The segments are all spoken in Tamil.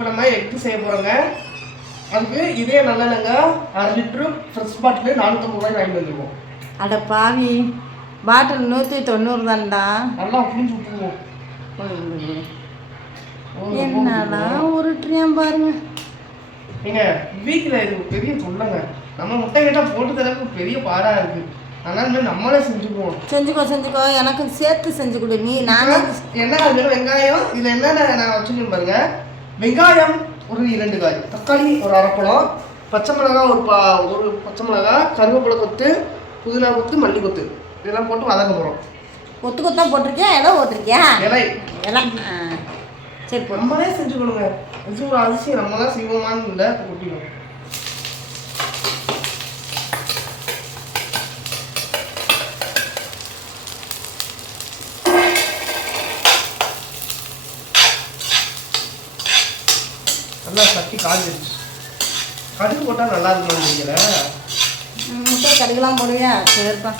இப்போ நம்ம எக்கு செய்ய போகிறோங்க. அதுக்கு இதே நல்லெண்ணெங்க 1/2 லிட்டரு ஃப்ரெஷ் பாட்டில் 450 ரூபாய் வாங்கிட்டு வந்துருக்கோம். அட பாவி, பாட்டில் 190 தான்டா. நல்லா புளிஞ்சு விட்டுருவோம். என்னன்னா ஒரு ட்ரியம் பாருங்க. நீங்க வீட்டில் இது பெரிய சொல்லுங்க, நம்ம முட்டை கேட்டால் போட்டு தரக்கு பெரிய பாடாக இருக்குது. அதனால நம்மளே செஞ்சுக்குவோம். செஞ்சுக்கோ, எனக்கு சேர்த்து செஞ்சு கொடு. நீ நானே என்ன வெங்காயம் இதில் என்னென்ன நான் வச்சுக்கணும் பாருங்க. வெங்காயம் ஒரு 2 காய், தக்காளி ஒரு 1/2 பழம், பச்சை மிளகாய் ஒரு பச்சை மிளகாய், கருவேப்பிலை கொத்து, புதினா கொத்து, மல்லி கொத்து இதெல்லாம் போட்டு வதக்க போகிறோம். கொத்தா போட்டிருக்கியா, இலை போட்டிருக்கியா? இலை. சரி, நம்மளே செஞ்சுக்கணுங்க. இது ஒரு அதிசயம், நம்ம தான் செய்வோமான்னு இல்லை கொட்டிடும். நல்லா சட்டி காஞ்சிருச்சு. கடுகு போட்டால் நல்லா இருக்கும்னு நினைக்கிறேன். முட்டை கடுகுலாம் போடுவியா? சரிப்பா.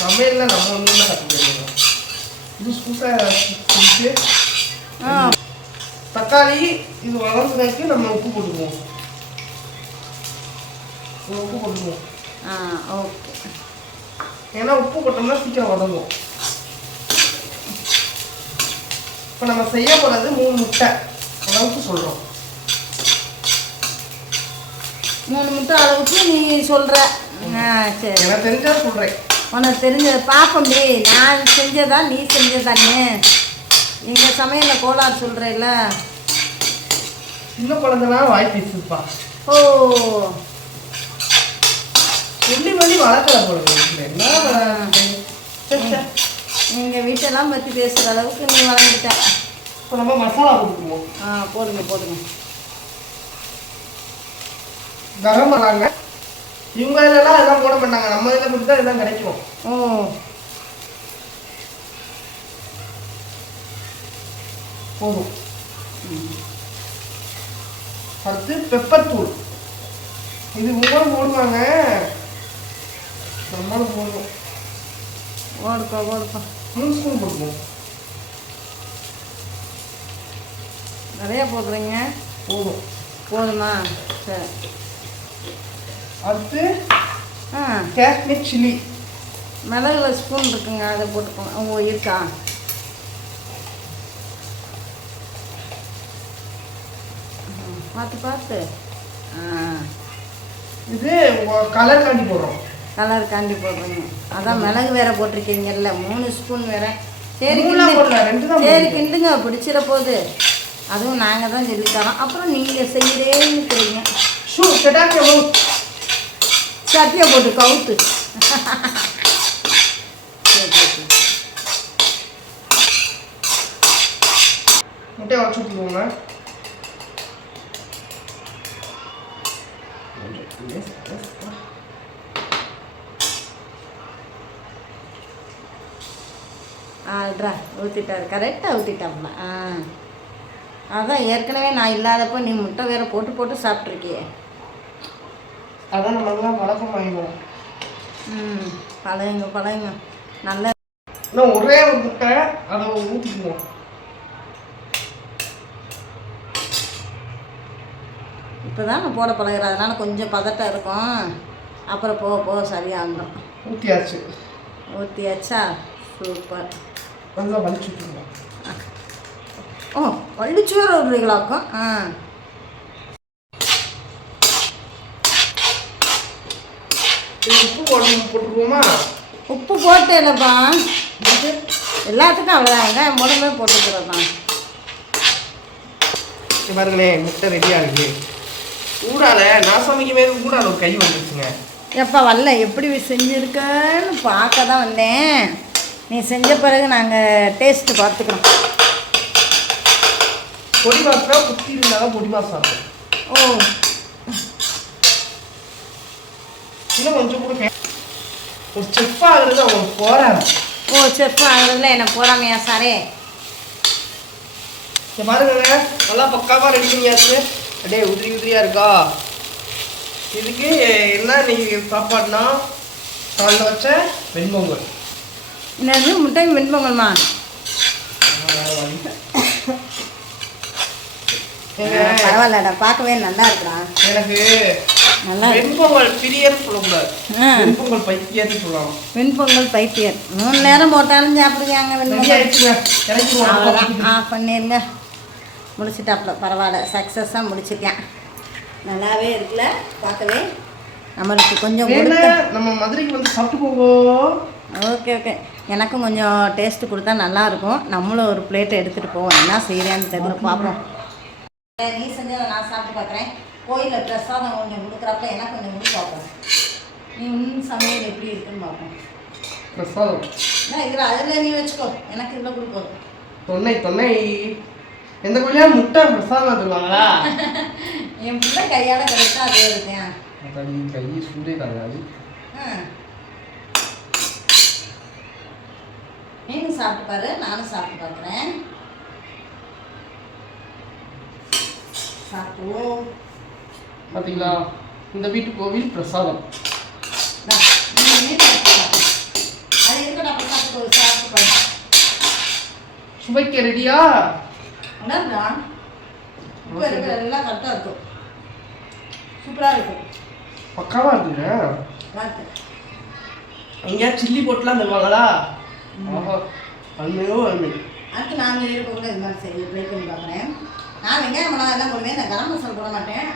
சமையலில் நம்ம ஒன்றும் கற்றுக்கணும். இது சூப்பராக தக்காளி இது வளர்ந்ததுக்கு நம்ம உப்பு போட்டுக்குவோம். ஓகே. ஏன்னா உப்பு போட்டோம்னா சீக்கிரம் வதங்கும். இப்போ நம்ம செய்ய போகிறது 3 முட்டை அளவுக்கு சொல்கிறோம். 3 முட்டை அளவுக்கு நீ சொல்கிற. சரி, எனக்கு தெரிஞ்சதை சொல்கிறேன். உனக்கு தெரிஞ்சது பாப்பம்பி. நான் செஞ்சதா நீ செஞ்சதானே? எங்கள் சமையலில் கோளாறு சொல்கிறேல்ல. சின்ன குழந்தைலாம் வாய் பேசுப்பா. ஓ, சொல்லி வளர்க்கல போடுங்க. என்ன எங்கள் வீட்டெல்லாம் பற்றி பேசுகிற அளவுக்கு நீ வளர்ந்துட்ட. இப்போ நம்ம மசாலா கொடுக்குவோம். போடுங்க. கரம் மசாலாங்க. இவங்க இதெல்லாம் எல்லாம் போட மாட்டாங்க, நம்ம இதில் கொடுத்தா இதெல்லாம் கிடைக்கும். போதும். அடுத்து பெப்பர் தூள். இது ஒவ்வொரு போடுவாங்க, நம்மளும் போடுவோம். ஓடுப்பா 3 ஸ்பூன் போடுவோம். நிறையா போடுறீங்க. போதுமா? சரி. அடுத்து காஷ்மீர் சில்லி. மிளகுல ஸ்பூன் இருக்குங்க, அதை போட்டுக்கோங்க. அவங்க இருக்கா? பார்த்து. இது கலர் காண்டி போடுறோம். கலர் காண்டி போடுறீங்க. அதான் மிளகு வேற போட்டிருக்கீங்கல்ல, 3 ஸ்பூன் வேற. சரி, கிண்டுங்க, பிடிச்சிட போகுது. அதுவும் நாங்கள் தான் சொல்லித்தரோம், அப்புறம் நீங்கள் செய்கிறேன்னு சட்டியை போட்டு கவுத்து. முட்டையை வச்சு விட்டுருவோங்க. ஊற்றிட்டாரு, கரெக்டாக ஊற்றிட்டாப்ல. அதான் ஏற்கனவே நான் இல்லாதப்போ நீ முட்டை வேற போட்டு சாப்பிட்ருக்கியே. அதான் நம்மளாம் பழக்கம் வாங்கிடுவோம். பழகுங்க நல்ல. இன்னும் ஒரே ஒரு முட்டை அதை ஊற்றிக்குவோம். இப்போ தான் நான் போட பழகிறேன், அதனால கொஞ்சம் பதட்டம் இருக்கும். அப்புறம் போக சரியாக வந்துடும். ஊற்றியாச்சா? சூப்பர். நல்லா வலிச்சு விட்டுருவோம். வலிச்சு வர விடுறீங்களாக்கும். உப்பு போட்டுருவோமா? உப்பு போட்டேன்ப்பா. எல்லாத்துக்கும் அவ்வளோதான், வெங்காயம் போடுமே போட்டுக்கிறோம் தான். பாருங்களேன், முட்டை ரெடி ஆகுது. ஊடால நான் சமைக்கும் போது ஊடால ஒரு கை வந்துச்சுங்க. எப்போ வரல, எப்படி செஞ்சுருக்கன்னு பார்க்க தான் வந்தேன். நீ செஞ்ச பிறகு நாங்கள் டேஸ்ட்டு பார்த்துக்கிறோம். பொடி மாசம் குத்தி இருந்தாலும் பொடி மாசம். இன்னும் கொஞ்சம் கூட ஒரு செஃப் ஆகுறது அவங்க போறாங்க. செஃப் ஆகுறதுல என்ன போறாமையா சாரே? பாருங்க, நல்லா பக்காவாக ரெடி பண்ணியாச்சு. அப்படியே உதிரியாக இருக்கா. இதுக்கு என்ன இன்னைக்கு சாப்பாடுனா காலையில் வச்ச வெண்பொங்கல். என்னது முட்டை வெண்பொங்கல்மா? பரவாயில்லடா, பார்க்கவே நல்லா இருக்குடா. எனக்கு நல்லா வெண்பொங்கல் பிரியர்னு சொல்லக்கூடாது, வெண்பொங்கல் பைத்தியர்னு சொல்லலாம். வெண்பொங்கல் பைத்தியர் 3 நேரம் போட்டாலும் சாப்பிடுவாங்க. வெண்பொங்கல் ஆஃப் பண்ணிருங்க. முடிச்சுட்டாப்ல, பரவாயில்ல, சக்ஸஸாக முடிச்சிருக்கேன். நல்லாவே இருக்குல்ல பார்க்கவே. நம்மளுக்கு கொஞ்சம் நம்ம மதுரைக்கு வந்து சாப்பிட்டு போவோம். ஓகே ஓகே, எனக்கும் கொஞ்சம் டேஸ்ட்டு கொடுத்தா நல்லாயிருக்கும். நம்மளும் ஒரு பிளேட்டை எடுத்துகிட்டு போவோம். என்ன செய்கிறேன்னு தெரியல, பார்ப்போம். நீ செஞ்சதை நான் சாப்பிட்டு பார்க்குறேன். கோயிலில் பிரசாதம் கொஞ்சம் கொடுக்குறப்ப எனக்கு கொஞ்சம் கொடுத்து பார்ப்போம். நீ சமையல் எப்படி இருக்குன்னு பார்ப்போம். பிரசாதம் இதில் அதில் நீ வச்சுக்கோ, எனக்கு இதில் கொடுக்கும். தொன்னை எந்த கோயிலையா முட்டை பிரசாதம் தருவாங்களா? என் பிள்ளை கையால் கிடைச்சா அதே இருக்கேன். கை சூடே கிடையாது. நீனும் சாப்பிட்டு பாரு, நானும் சாப்பிட்டு பார்க்குறேன். சாப்பிடுவோம். பார்த்தீங்களா, இந்த வீட்டு கோவில் பிரசாதம். அது இருக்கட்டும், அப்போ சாப்பிட்டு பாரு. சுவைக்க ரெடியா? என்னடா இப்போ இருக்கிற எல்லாம் கரெக்டாக இருக்கும், சூப்பராக இருக்கும், பக்காவாக இருக்குங்க. எங்கேயா சில்லி போட்டுலாம் தருவாங்களா? அருமையோ அருமை. அடுத்து நான் இருக்க கூட இது மாதிரி சரி ட்ரை பண்ணி பார்க்குறேன். நான் வெங்காயம் மிளகா எல்லாம் போடுவேன், நான் கரம் மசாலா போட மாட்டேன்,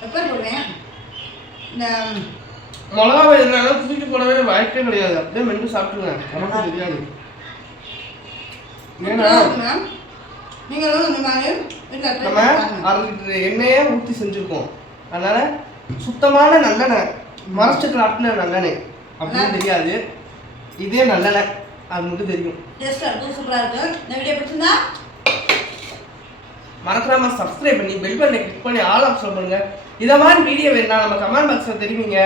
பெப்பர் போடுவேன். இந்த மிளகா வயதுனால தூக்கி போடவே வாய்ப்பே கிடையாது, அப்படியே மென்று சாப்பிட்டுருவேன். நமக்கு தெரியாது. ஏன்னா நீங்களும் இந்த மாதிரி நம்ம 1/2 லிட்டர் எண்ணெயே ஊற்றி செஞ்சுருக்கோம். அதனால சுத்தமான நல்லெண்ணெய், மரச்சக்கரை ஆட்டின நல்லெண்ணெய் அப்படின்னு தெரியாது, இதே நல்லெண்ணெய் அது மட்டும் தெரியும். டேஸ்ட்டாக இருக்கும், சூப்பராக இருக்கும். இந்த வீடியோ பிடிச்சிருந்தா மறக்காம சப்ஸ்கிரைப் பண்ணி பெல் பட்டனை கிளிக் பண்ணி ஆல் ஆப்ஷன் பண்ணுங்க. இதை மாதிரி வீடியோ வேணும்னா நம்ம கமெண்ட் பாக்ஸில் தெரிவிங்க.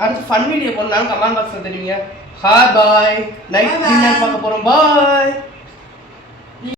அடுத்து ஃபன் வீடியோ போனாலும் கமெண்ட் பாக்ஸில் தெரிவிங்க. Hi bye. நைட் டின்னர் பார்க்க போகிறோம். பாய்.